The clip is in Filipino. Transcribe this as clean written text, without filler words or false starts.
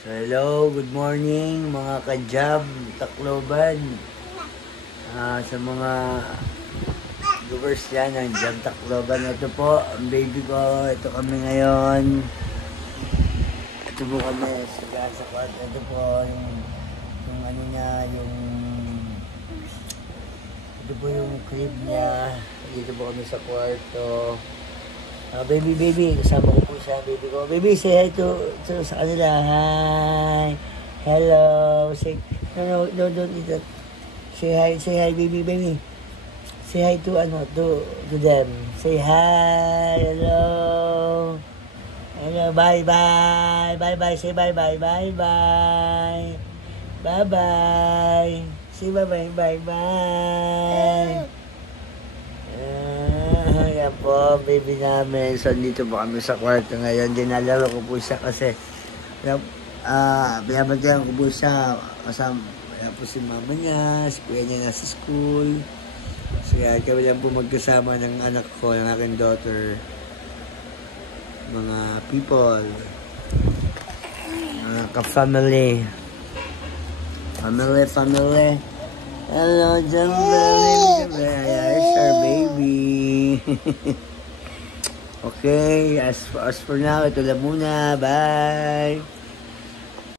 So hello, good morning mga ka-job, Tacloban. Sa mga viewers yan ng Job Tacloban, ito po ang baby ko. Ito kami ngayon. Ito po kami sa kwarto. Ito po yung ano niya, ito po yung crib niya. Dito po kami sa kwarto. Baby, kasama ko po siya, baby ko. Baby, say hi to sa kanila. Hi. Hello. Say, no, don't eat that. Say hi, baby. Say hi to them. Say hi. Hello. Hello, bye. Say bye. Bye. Say bye. Yan po, baby namin. So, dito po kami sa kwarto ngayon. Dinalaro ko po siya kasi binabantayan ko po siya. Kasama po si mama niya, si kuya niya nasa school. So, kami lang po magkasama ng anak ko, ng aking daughter. Mga people. Mga ka-family. Family. Hello, Jamie. There's our baby. Okay, as for now, ito lang muna. Bye.